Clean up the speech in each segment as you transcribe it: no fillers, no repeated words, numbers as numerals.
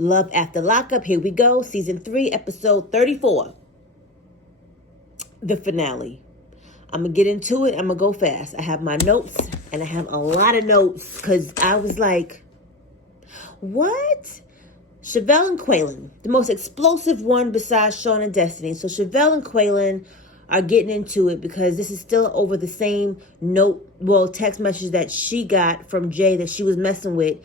Love After Lockup. Here we go. Season 3, episode 34. The finale. I'm going to get into it. I'm going to go fast. I have my notes, and I have a lot of notes because I was like, what? Chevelle and Quaylen, the most explosive one besides Sean and Destiny. So Chevelle and Quaylen are getting into it because this is still over the same text message that she got from Jay that she was messing with.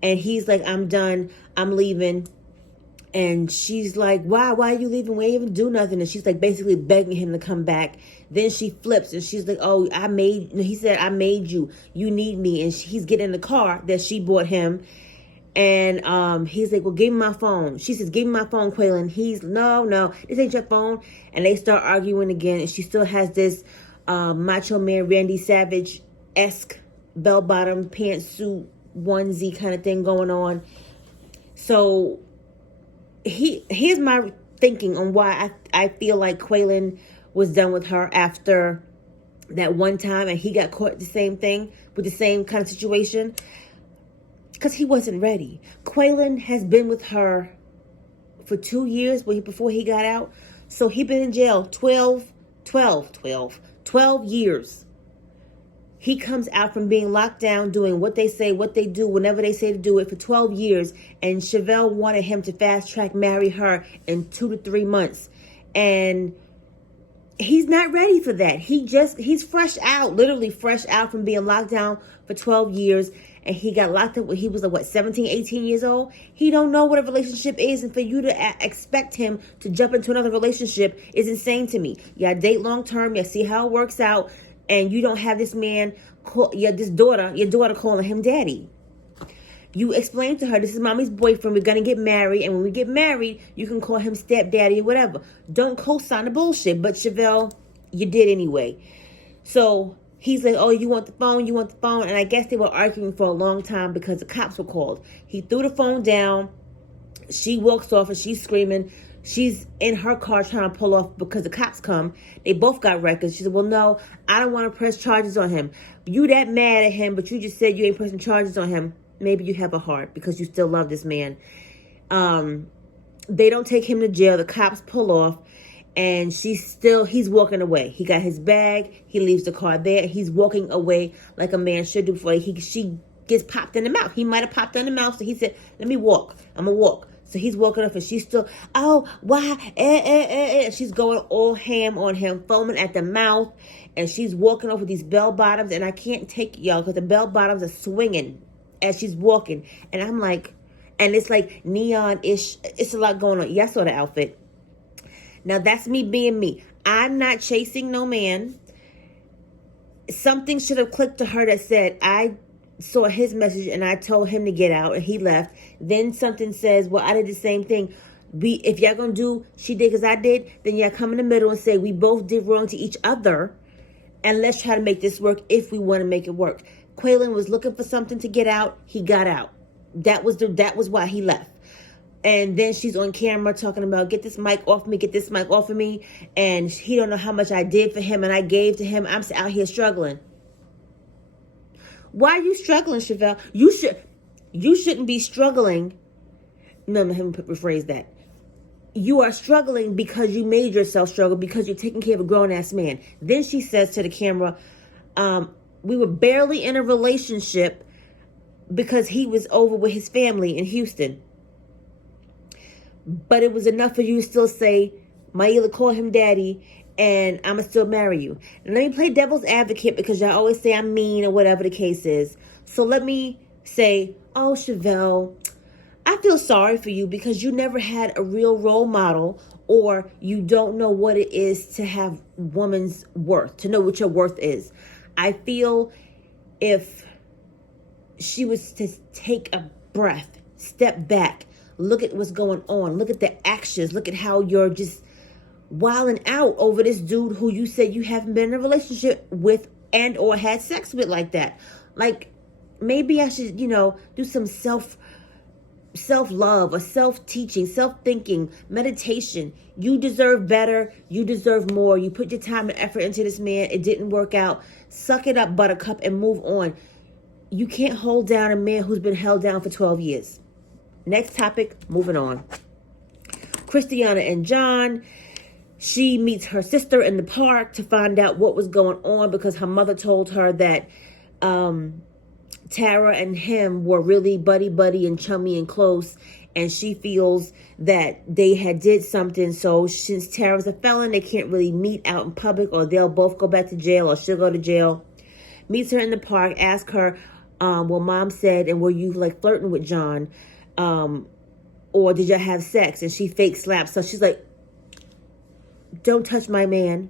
And he's like, I'm done. I'm leaving. And she's like, why are you leaving? We ain't even do nothing. And she's like basically begging him to come back. Then she flips and she's like, oh, he said, I made you. You need me. And he's getting in the car that she bought him. And he's like, well, give me my phone. She says, give me my phone, Quaylen. He's, no, this ain't your phone. And they start arguing again. And she still has this Macho Man Randy Savage-esque bell-bottom pantsuit onesie kind of thing going on. So here's my thinking on why I feel like Quaylen was done with her after that one time and he got caught the same thing with the same kind of situation. Because he wasn't ready. Quaylen has been with her for 2 years before he got out. So he been in jail 12 years. He comes out from being locked down, doing what they say, what they do, whenever they say to do it for 12 years. And Chevelle wanted him to fast track marry her in 2 to 3 months. And he's not ready for that. He's fresh out, literally fresh out from being locked down for 12 years. And he got locked up when he was, 17, 18 years old? He don't know what a relationship is. And for you to expect him to jump into another relationship is insane to me. You gotta date long term. You see how it works out. And you don't have this man, your daughter calling him daddy. You explain to her, this is mommy's boyfriend. We're going to get married. And when we get married, you can call him stepdaddy or whatever. Don't co-sign the bullshit. But Chevelle, you did anyway. So he's like, oh, you want the phone? And I guess they were arguing for a long time because the cops were called. He threw the phone down. She walks off and she's screaming. She's in her car trying to pull off because the cops come. They both got records. She said, well, no, I don't want to press charges on him. You that mad at him, but you just said you ain't pressing charges on him. Maybe you have a heart because you still love this man. They don't take him to jail. The cops pull off. And he's walking away. He got his bag. He leaves the car there. He's walking away like a man should do before she gets popped in the mouth. He might have popped in the mouth. So he said, let me walk. I'm going to walk. So he's walking up and she's still, oh, why? She's going all ham on him, foaming at the mouth. And she's walking off with these bell bottoms. And I can't take it, y'all, because the bell bottoms are swinging as she's walking. And I'm like, and it's like neon-ish. It's a lot going on. Yeah, I saw the outfit. Now, that's me being me. I'm not chasing no man. Something should have clicked to her that said, I saw his message and I told him to get out and he left. Then something says, well, I did the same thing. If y'all going to do, she did because I did, then y'all come in the middle and say, we both did wrong to each other. And let's try to make this work if we want to make it work. Quaylen was looking for something to get out. He got out. That was why he left. And then she's on camera talking about, get this mic off of me. And he don't know how much I did for him and I gave to him. I'm out here struggling. Why are you struggling, Chevelle? You shouldn't be struggling. No, let me rephrase that. You are struggling because you made yourself struggle because you're taking care of a grown-ass man. Then she says to the camera, we were barely in a relationship because he was over with his family in Houston. But it was enough for you to still say, Maila, call him daddy, and I'm going to still marry you. And let me play devil's advocate because y'all always say I'm mean or whatever the case is. So let me say, oh, Chevelle, I feel sorry for you because you never had a real role model or you don't know what it is to have woman's worth, to know what your worth is. I feel if she was to take a breath, step back, look at what's going on, look at the actions, look at how you're just wilding out over this dude who you said you haven't been in a relationship with and or had sex with like that. Like, maybe I should, do some self-love or self-teaching, self-thinking, meditation. You deserve better. You deserve more. You put your time and effort into this man. It didn't work out. Suck it up, buttercup, and move on. You can't hold down a man who's been held down for 12 years. Next topic, moving on. Kristiana and John. She meets her sister in the park to find out what was going on because her mother told her that Tara and him were really buddy and chummy and close, and she feels that they had did something. So since Tara's a felon, they can't really meet out in public, or they'll both go back to jail, or she'll go to jail. Meets her in the park, asks her, well, Mom said, and were you like flirting with John? Or did y'all have sex? And she fake slaps. So she's like, don't touch my man.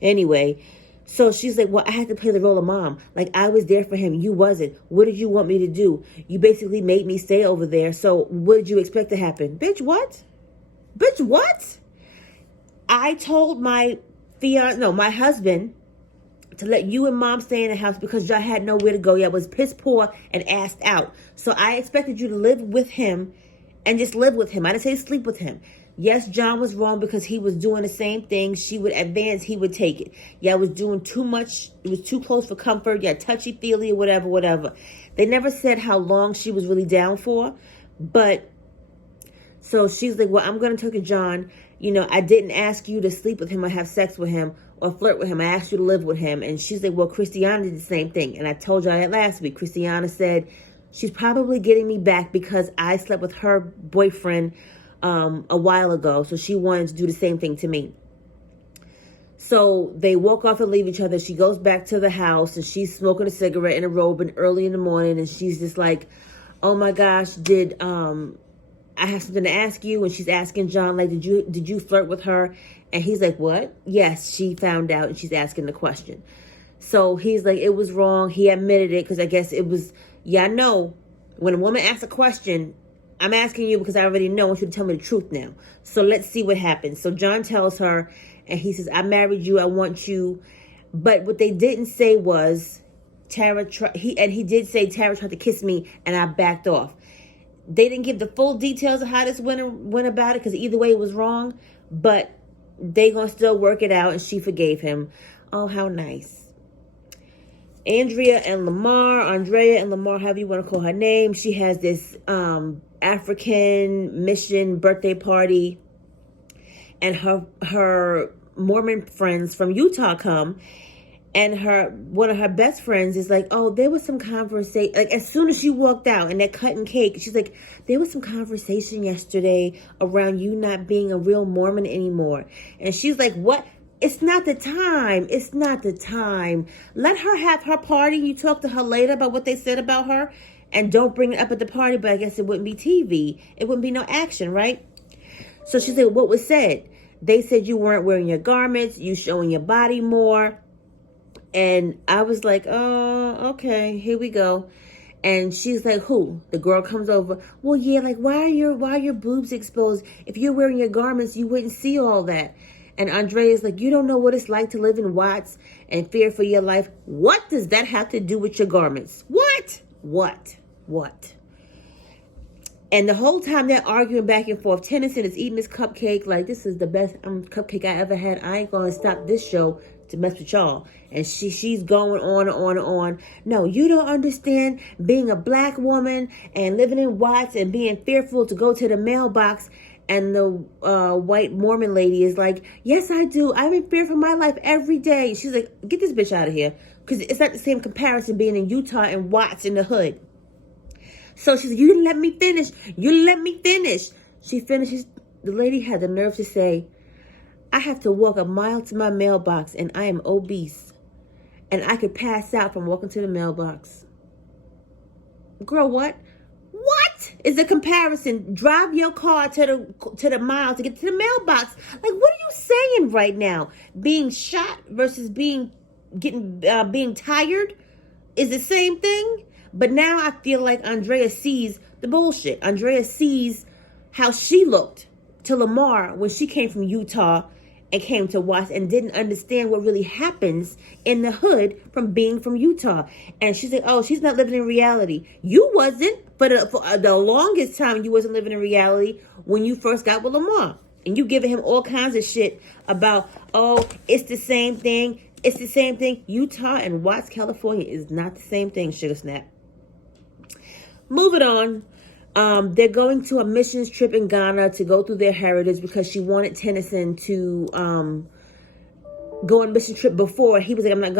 Anyway, so she's like, well, I had to play the role of mom. Like, I was there for him. You wasn't. What did you want me to do? You basically made me stay over there. So what did you expect to happen? Bitch, what? Bitch, what? I told my husband to let you and mom stay in the house because y'all had nowhere to go. Y'all was piss poor and assed out. So I expected you to live with him and just live with him. I didn't say sleep with him. Yes, John was wrong because he was doing the same thing. She would advance, he would take it. Yeah, was doing too much. It was too close for comfort. Yeah, touchy-feely or whatever. They never said how long she was really down for. But, so she's like, well, I'm going to take it, John. You know, I didn't ask you to sleep with him or have sex with him or flirt with him. I asked you to live with him. And she's like, well, Kristiana did the same thing. And I told y'all that last week. Kristiana said she's probably getting me back because I slept with her boyfriend a while ago, so she wanted to do the same thing to me. So they walk off and leave each other. She goes back to the house and she's smoking a cigarette in a robe and early in the morning, and she's just like, oh my gosh, did I have something to ask you? And she's asking John, like, did you flirt with her? And he's like, what? Yes, she found out, and she's asking the question. So he's like, it was wrong. He admitted it because I guess it was, yeah, I know. When a woman asks a question, I'm asking you because I already know. I want you to tell me the truth now. So let's see what happens. So John tells her, and he says, I married you. I want you. But what they didn't say was, he did say Tara tried to kiss me, and I backed off. They didn't give the full details of how this went about it, because either way it was wrong. But they gonna still work it out, and she forgave him. Oh, how nice. Andrea and Lamar, however you want to call her name. She has this African mission birthday party, and her Mormon friends from Utah come, and one of her best friends is like, oh, there was some conversation. Like, as soon as she walked out and they're cutting cake, she's like, there was some conversation yesterday around you not being a real Mormon anymore. And she's like, what? It's not the time. It's not the time. Let her have her party. You talk to her later about what they said about her, and don't bring it up at the party. But I guess it wouldn't be TV. It wouldn't be no action, right? So she said, what was said? They said you weren't wearing your garments. You showing your body more. And I was like, oh, okay, here we go. And she's like, who? The girl comes over. Well, yeah, like, why are your boobs exposed? If you're wearing your garments, you wouldn't see all that. And Andrea's like, you don't know what it's like to live in Watts and fear for your life. What does that have to do with your garments? What? And the whole time they're arguing back and forth, Tennyson is eating his cupcake like, this is the best cupcake I ever had. I ain't going to stop this show to mess with y'all. And she's going on and on and on. No, you don't understand being a black woman and living in Watts and being fearful to go to the mailbox. And the white Mormon lady is like, yes, I do. I'm in fear for my life every day. She's like, get this bitch out of here. Because it's not the same comparison being in Utah and Watts in the hood. So she's like, you didn't let me finish. She finishes. The lady had the nerve to say, I have to walk a mile to my mailbox and I am obese. And I could pass out from walking to the mailbox. Girl, what? What is the comparison? Drive your car to the mile to get to the mailbox. Like, what are you saying right now? Being shot versus being tired is the same thing. But now I feel like Andrea sees the bullshit. Andrea sees how she looked to Lamar when she came from Utah and came to Watts and didn't understand what really happens in the hood from being from Utah. And she said, oh, she's not living in reality. You wasn't. For the longest time, you wasn't living in reality when you first got with Lamar. And you giving him all kinds of shit about, oh, it's the same thing. It's the same thing. Utah and Watts, California is not the same thing, Sugar Snap. Moving on. They're going to a missions trip in Ghana to go through their heritage because she wanted Tennyson to go on a mission trip before. He was like, I'm not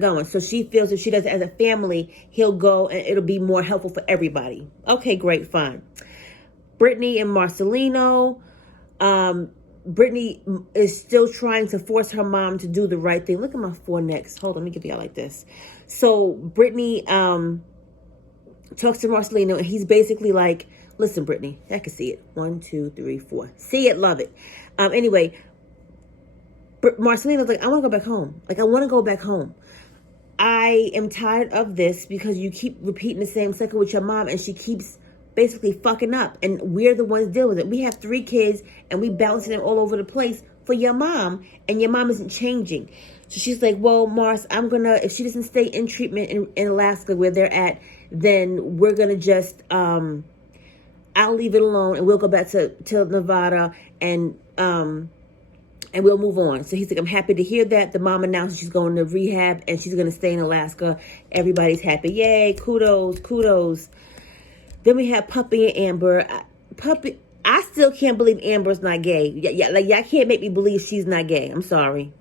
going. So she feels if she does it as a family, he'll go and it'll be more helpful for everybody. Okay, great, fine. Brittany and Marcelino. Brittany is still trying to force her mom to do the right thing. Look at my four necks. Hold on, let me give y'all like this. So Brittany talks to Marcelino, and he's basically like, listen, Brittany, I can see it. 1, 2, 3, 4. See it, love it. Anyway, Marcelino's like, I want to go back home. Like, I want to go back home. I am tired of this because you keep repeating the same cycle with your mom, and she keeps basically fucking up, and we're the ones dealing with it. We have 3 kids, and we bouncing them all over the place for your mom, and your mom isn't changing. So she's like, well, Mars, if she doesn't stay in treatment in Alaska where they're at, then we're gonna just, I'll leave it alone, and we'll go back to Nevada, and we'll move on. So he's like, I'm happy to hear that. The mom announced she's going to rehab, and she's gonna stay in Alaska. Everybody's happy. Yay, kudos. Then we have Puppy and Amber. Puppy, I still can't believe Amber's not gay. Like y'all can't make me believe she's not gay. I'm sorry.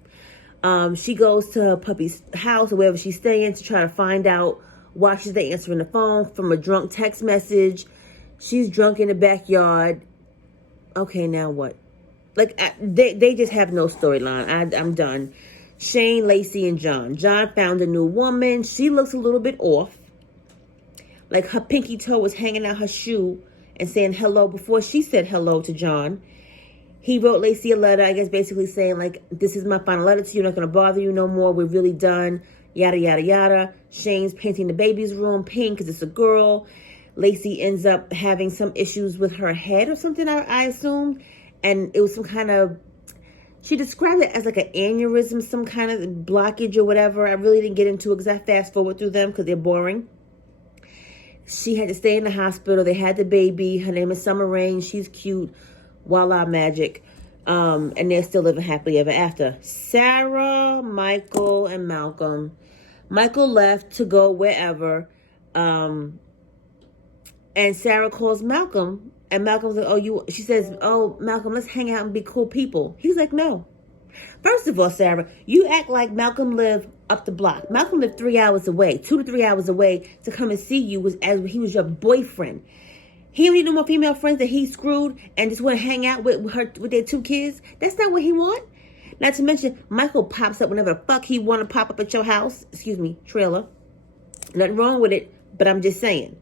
She goes to Puppy's house or wherever she's staying to try to find out why she's not answering the phone from a drunk text message. She's drunk in the backyard. Okay, now what? Like they just have no storyline. I'm done. Shane, Lacey, and John. John found a new woman. She looks a little bit off. Like her pinky toe was hanging out her shoe and saying hello before she said hello to John. He wrote Lacey a letter, I guess basically saying like, this is my final letter to you. Not going to bother you no more. We're really done. Yada, yada, yada. Shane's painting the baby's room pink because it's a girl. Lacey ends up having some issues with her head or something, I assumed. And it was some kind of, she described it as like an aneurysm, some kind of blockage or whatever. I really didn't get into it because I fast forward through them because they're boring. She had to stay in the hospital. They had the baby. Her name is Summer Rain. She's cute. Voila, magic. And they're still living happily ever after. Sarah, Michael, and Malcolm. Michael left to go wherever. And Sarah calls Malcolm. And Malcolm's like, she says, oh, Malcolm, let's hang out and be cool people. He's like, no. First of all, Sarah, you act like Malcolm lived up the block. Malcolm lived 3 hours away, 2 to 3 hours away to come and see you as he was your boyfriend. He don't need no more female friends that he screwed and just want to hang out with their 2 kids. That's not what he want. Not to mention, Michael pops up whenever the fuck he want to pop up at your house. Trailer. Nothing wrong with it, but I'm just saying.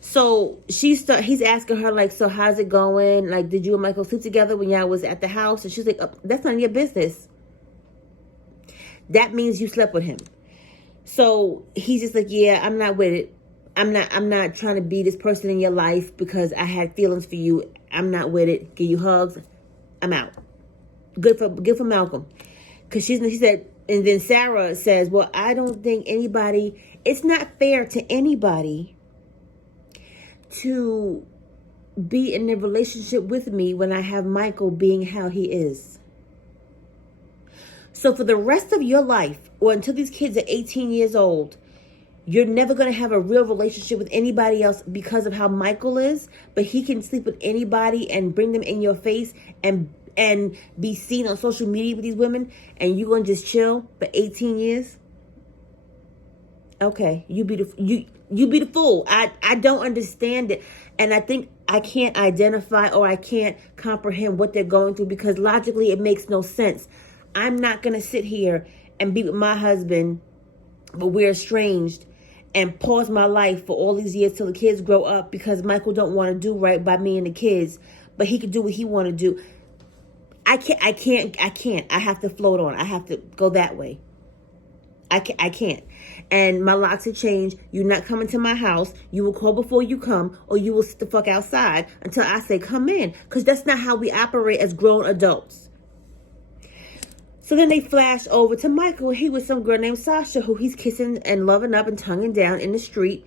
So he's asking her like, so how's it going? Like, did you and Michael sleep together when y'all was at the house? And she's like, that's none of your business. That means you slept with him. So he's just like, yeah, I'm not with it. I'm not trying to be this person in your life because I had feelings for you. I'm not with it. Give you hugs. I'm out. Good for Malcolm. Because she said, and then Sarah says, well, I don't think it's not fair to anybody to be in a relationship with me when I have Michael being how he is. So for the rest of your life, or until these kids are 18 years old, you're never going to have a real relationship with anybody else because of how Michael is, but he can sleep with anybody and bring them in your face and be seen on social media with these women, and you're going to just chill for 18 years? Okay, you be the fool. I don't understand it. And I think I can't identify or I can't comprehend what they're going through because logically it makes no sense. I'm not going to sit here and be with my husband, but we're estranged, and pause my life for all these years till the kids grow up because Michael don't want to do right by me and the kids, but he can do what he want to do. I can't. I have to float on. I have to go that way. I can't. And my locks have changed. You're not coming to my house. You will call before you come, or you will sit the fuck outside until I say come in. Because that's not how we operate as grown adults. So then they flash over to Michael. He was some girl named Sasha who he's kissing and loving up and tonguing down in the street.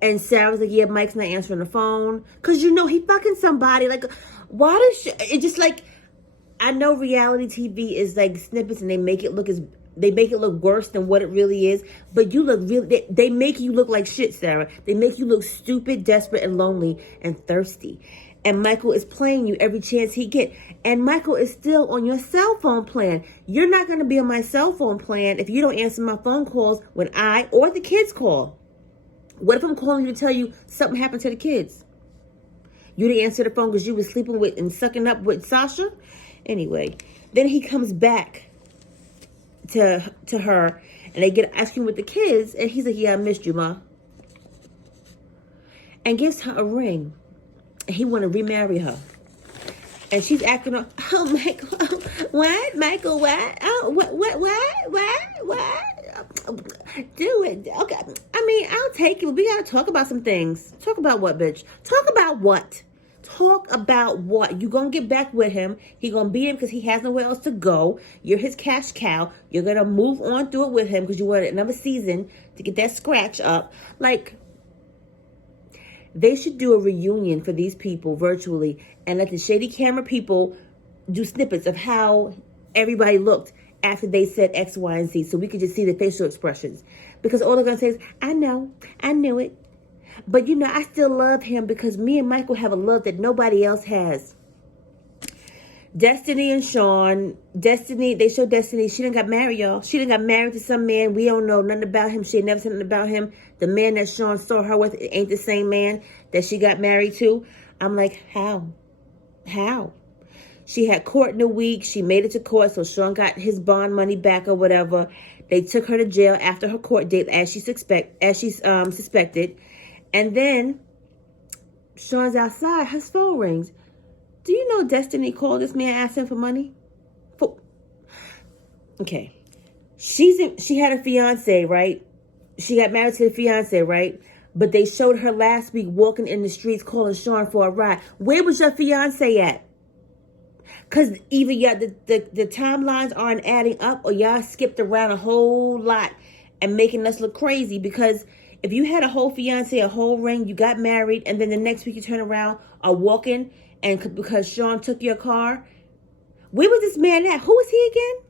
And Sarah's like, yeah, Mike's not answering the phone. Because he fucking somebody. Like, why does it just like... I know reality TV is like snippets and they make it look as they make it look worse than what it really is. But you look really, they make you look like shit, Sarah. They make you look stupid, desperate, and lonely, and thirsty. And Michael is playing you every chance he get. And Michael is still on your cell phone plan. You're not going to be on my cell phone plan if you don't answer my phone calls when I or the kids call. What if I'm calling you to tell you something happened to the kids? You didn't answer the phone because you was sleeping with and sucking up with Sasha? Anyway, then he comes back to her, and they get asking with the kids, and he's like, yeah, I missed you, Ma. And gives her a ring. And he want to remarry her. And she's acting up, oh, Michael, oh, what? Michael, what? Oh, what? Do it. Okay. I mean, I'll take it, but we got to talk about some things. Talk about what, bitch? Talk about what? Talk about what? You going to get back with him. He going to beat him because he has nowhere else to go. You're his cash cow. You're going to move on through it with him because you wanted another season to get that scratch up. Like, they should do a reunion for these people virtually and let the shady camera people do snippets of how everybody looked after they said X, Y, and Z, so we could just see the facial expressions. Because all they're going to say is, I know, I knew it. But, you know, I still love him because me and Michael have a love that nobody else has. Destiny and Sean. Destiny, they show Destiny. She done got married, y'all. She done got married to some man. We don't know nothing about him. She ain't never said nothing about him. The man that Sean saw her with ain't the same man that she got married to. I'm like, how? How? She had court in a week. She made it to court, so Sean got his bond money back or whatever. They took her to jail after her court date, as she suspected. And then Sean's outside. His phone rings. Do you know Destiny called this man, asked him for money? Okay. She had a fiance, right? She got married to the fiance, right? But they showed her last week walking in the streets calling Sean for a ride. Where was your fiance at? Because either the timelines aren't adding up or y'all skipped around a whole lot and making us look crazy. Because if you had a whole fiance, a whole ring, you got married, and then the next week you turn around are walking and because Sean took your car, where was this man at? Who was he again?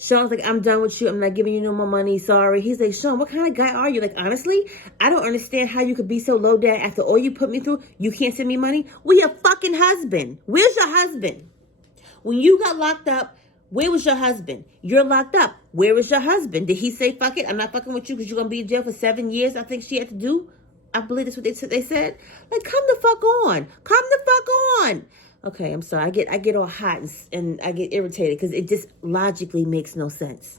Sean's like, I'm done with you. I'm not giving you no more money. Sorry. He's like, Sean, what kind of guy are you? Like, honestly, I don't understand how you could be so low down after all you put me through. You can't send me money? Well, your fucking husband. Where's your husband? When you got locked up, where was your husband? You're locked up. Where was your husband? Did he say, fuck it, I'm not fucking with you because you're going to be in jail for 7 years? I think she had to do. I believe that's what they said. Like, come the fuck on. Come the fuck on. Okay, I'm sorry. I get all hot and I get irritated because it just logically makes no sense.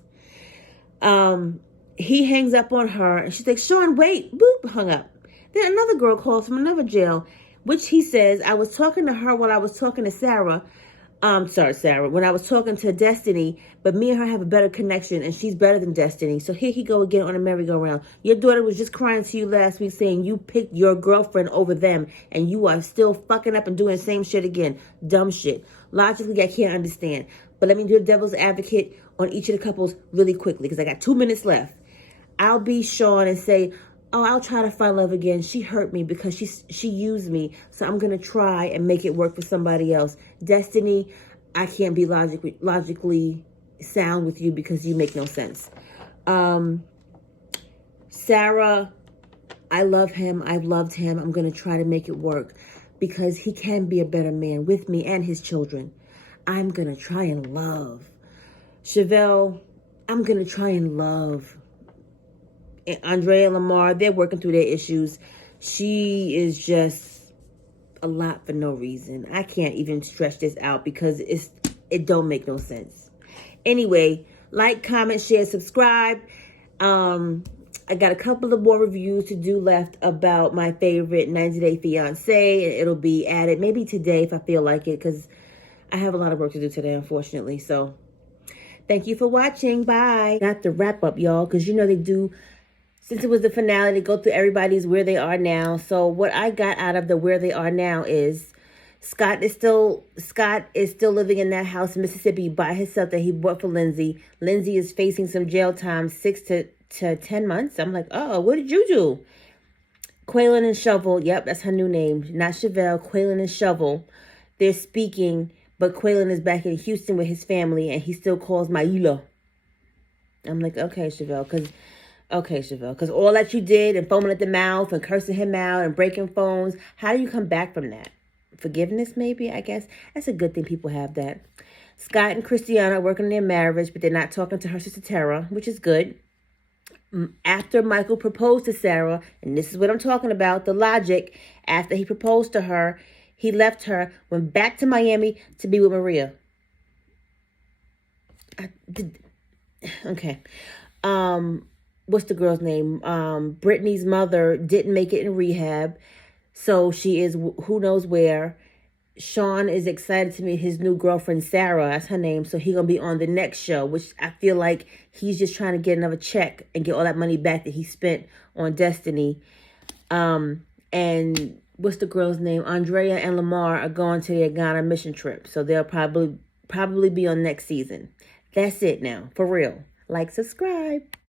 He hangs up on her and she's like, Sean, wait. Boop, hung up. Then another girl calls from another jail, which he says, I was talking to her while I was talking to Sarah. Sarah, when I was talking to Destiny, but me and her have a better connection and she's better than Destiny. So here he go again on a merry-go-round. Your daughter was just crying to you last week saying you picked your girlfriend over them and you are still fucking up and doing the same shit again. Dumb shit. Logically, I can't understand. But let me do a devil's advocate on each of the couples really quickly because I got 2 minutes left. I'll be Sean and say, oh, I'll try to find love again. She hurt me because she used me. So I'm going to try and make it work for somebody else. Destiny, I can't be logically sound with you because you make no sense. Sarah, I love him. I've loved him. I'm going to try to make it work because he can be a better man with me and his children. I'm going to try and love. Chevelle, I'm going to try and love. Andrea and Lamar, they're working through their issues. She is just a lot for no reason. I can't even stretch this out because it don't make no sense. Anyway, like, comment, share, subscribe. I got a couple of more reviews to do left about my favorite 90-Day Fiancé. It'll be added maybe today if I feel like it because I have a lot of work to do today, unfortunately. So thank you for watching. Bye. Got the wrap up, y'all, because you know they do. Since it was the finale, they go through everybody's where they are now. So what I got out of the where they are now is Scott is still living in that house in Mississippi by himself that he bought for Lindsay. Lindsay is facing some jail time, 6 to 10 months. I'm like, oh, what did you do? Quaylin and Shovel, yep, that's her new name. Not Chevelle, Quaylin and Shovel. They're speaking, but Quaylin is back in Houston with his family, and he still calls Maila. I'm like, okay, Chevelle, because all that you did and foaming at the mouth and cursing him out and breaking phones, how do you come back from that? Forgiveness, maybe, I guess. That's a good thing people have that. Scott and Kristiana are working on their marriage, but they're not talking to her sister Tara, which is good. After Michael proposed to Sarah, and this is what I'm talking about, the logic, after he proposed to her, he left her, went back to Miami to be with Maria. Okay. What's the girl's name? Brittany's mother didn't make it in rehab, so she is who knows where. Sean is excited to meet his new girlfriend, Sarah. That's her name. So he's going to be on the next show, which I feel like he's just trying to get another check and get all that money back that he spent on Destiny. And what's the girl's name? Andrea and Lamar are going to their Ghana mission trip. So they'll probably be on next season. That's it now. For real. Like, subscribe.